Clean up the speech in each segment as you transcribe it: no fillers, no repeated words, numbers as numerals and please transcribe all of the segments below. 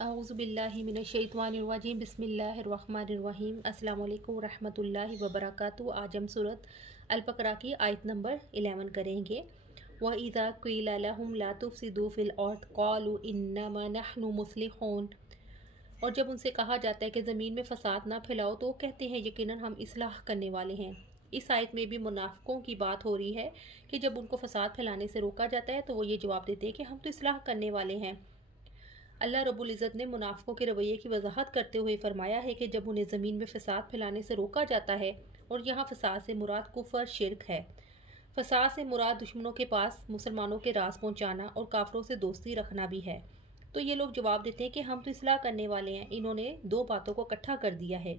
औज़ुबिल्लाहि मिनश्शैतानिर्रजीम बिस्मिल्लाहिर्रहमानिर्रहीम अस्सलामु अलैकुम रहमतुल्लाहि व बरकातुहू। आज हम सूरत अल-बक़रा की आयत नंबर 11 करेंगे। व इज़ा क़ीला लहुम ला तुफ़सिदू फ़िल अर्द क़ालू इन्नमा नहनु मुस्लिहून। और जब उनसे कहा जाता है कि ज़मीन में फ़साद ना फैलाओ तो वो कहते हैं यकीनन हम इस्लाह करने वाले हैं। इस आयत में भी मुनाफ़िकों की बात हो रही है कि जब उनको फ़साद फैलाने से रोका जाता है तो वो ये जवाब देते हैं कि हम तो इस्लाह करने वाले हैं। अल्लाह रब्बुल इज़्ज़त ने मुनाफ़िकों के रवैये की वजाहत करते हुए फरमाया है कि जब उन्हें ज़मीन में फ़साद फैलाने से रोका जाता है, और यहाँ फ़साद से मुराद कुफ़र शिर्क है। फ़साद से मुराद दुश्मनों के पास मुसलमानों के राज पहुँचाना और काफरों से दोस्ती रखना भी है। तो ये लोग जवाब देते हैं कि हम तो इस्लाह करने वाले हैं। इन्होंने दो बातों को इकट्ठा कर दिया है,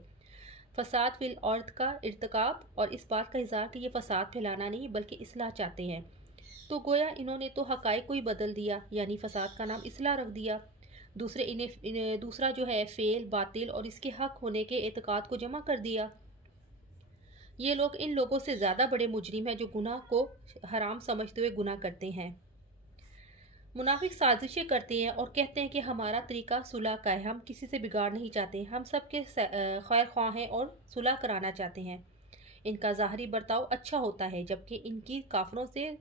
फ़साद फिल अर्द का इर्तिकाब और इस बात का इज़हार कि ये फ़साद फैलाना नहीं बल्कि इस्लाह चाहते हैं। तो गोया इन्होंने तो हक़ाइक़ को ही बदल दिया, यानी फ़साद का नाम इस्लाह रख दिया। दूसरा जो है फ़ेल बातिल और इसके हक होने के एतकाद को जमा कर दिया। ये लोग इन लोगों से ज़्यादा बड़े मुजरिम हैं जो गुनाह को हराम समझते हुए गुनाह करते हैं। मुनाफिक साजिशें करते हैं और कहते हैं कि हमारा तरीका सुलह का है, हम किसी से बिगाड़ नहीं चाहते, हम सबके खैर ख्वाह हैं और सुलह कराना चाहते हैं। इनका ज़ाहरी बर्ताव अच्छा होता है, जबकि इनकी काफरों से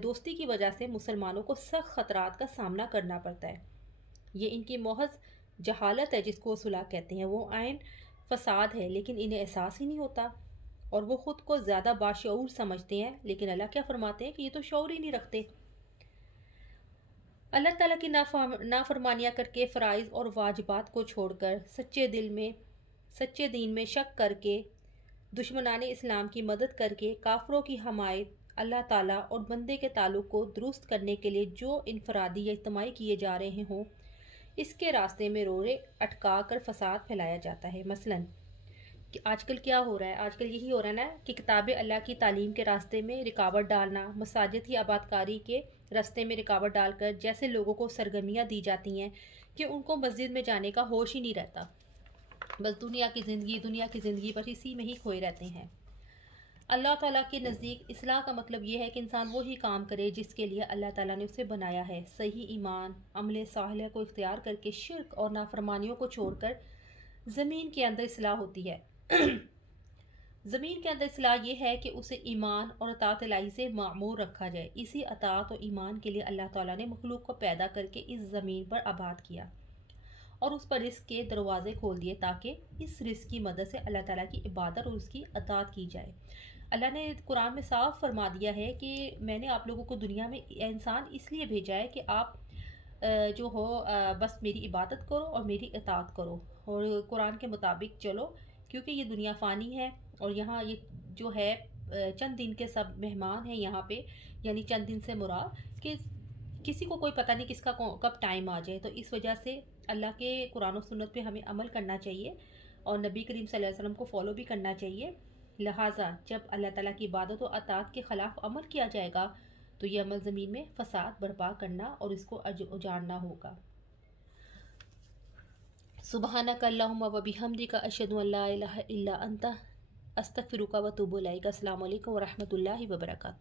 दोस्ती की वजह से मुसलमानों को सख्त ख़तरात का सामना करना पड़ता है। ये इनकी महज जहालत है जिसको सुलह कहते हैं। वो आयन फसाद है लेकिन इन्हें एहसास ही नहीं होता, और वो ख़ुद को ज़्यादा बाशऊर समझते हैं। लेकिन अल्लाह क्या फरमाते हैं कि ये तो शऊर ही नहीं रखते। अल्लाह ताला की नाफरमानियाँ करके फ़राइज़ और वाजिबात को छोड़कर सच्चे दीन में शक करके दुश्मनाने इस्लाम की मदद करके काफरों की हमायत अल्लाह ताला और बंदे के ताल्लुक़ को दुरुस्त करने के लिए जो इनफरादी या इज्तिमाई किए जा रहे हों, इसके रास्ते में रोड़े अटका कर फ़साद फैलाया जाता है। मसलन कि आजकल क्या हो रहा है, आजकल यही हो रहा है ना कि किताब अल्लाह की तालीम के रास्ते में रुकावट डालना, मसाजिद की आबादकारी के रास्ते में रुकावट डालकर जैसे लोगों को सरगर्मियाँ दी जाती हैं कि उनको मस्जिद में जाने का होश ही नहीं रहता, बस दुनिया की ज़िंदगी पर इसी में ही खोए रहते हैं। अल्लाह ताला के नज़दीक इस्लाह का मतलब ये है कि इंसान वही काम करे जिसके लिए अल्लाह ताला ने उसे बनाया है। सही ईमान अमले सालिह को इख्तियार करके शिर्क और नाफरमानियों को छोड़कर ज़मीन के अंदर इस्लाह होती है। ज़मीन के अंदर इस्लाह ये है कि उसे ईमान और अताअत इलाही से मामूर रखा जाए। इसी अताअत और ईमान के लिए अल्लाह ताला ने मखलूक को पैदा करके इस ज़मीन पर आबाद किया और उस पर रिस्क के दरवाज़े खोल दिए ताकि इस रिस्क की मदद से अल्लाह ताला की इबादत और उसकी अताअत की जाए। अल्लाह ने कुरान में साफ फरमा दिया है कि मैंने आप लोगों को दुनिया में इंसान इसलिए भेजा है कि आप जो हो बस मेरी इबादत करो और मेरी इताअत करो और कुरान के मुताबिक चलो, क्योंकि ये दुनिया फ़ानी है और यहाँ ये जो है चंद दिन के सब मेहमान हैं यहाँ पे, यानी चंद दिन से मुराद कि किसी को कोई पता नहीं किसका कब टाइम आ जाए। तो इस वजह से अल्लाह के कुरान और सुन्नत पे हमें अमल करना चाहिए और नबी करीम सल्लल्लाहु अलैहि वसल्लम को फॉलो भी करना चाहिए। लिहाजा जब अल्लाह ताला की इबादत और अताअत के ख़िलाफ़ अमल किया जाएगा तो ये अमल ज़मीन में फ़साद बर्पा करना और इसको उजाड़ना होगा। सुबहानक अल्लाहुम्मा व बिहम्दिका अशहदु अल्ला इलाहा इल्ला अंता अस्तगफिरुका व अतूबु इलैक। अस्सलामु अलैकुम व रहमतुल्लाहि व बरकातुहू।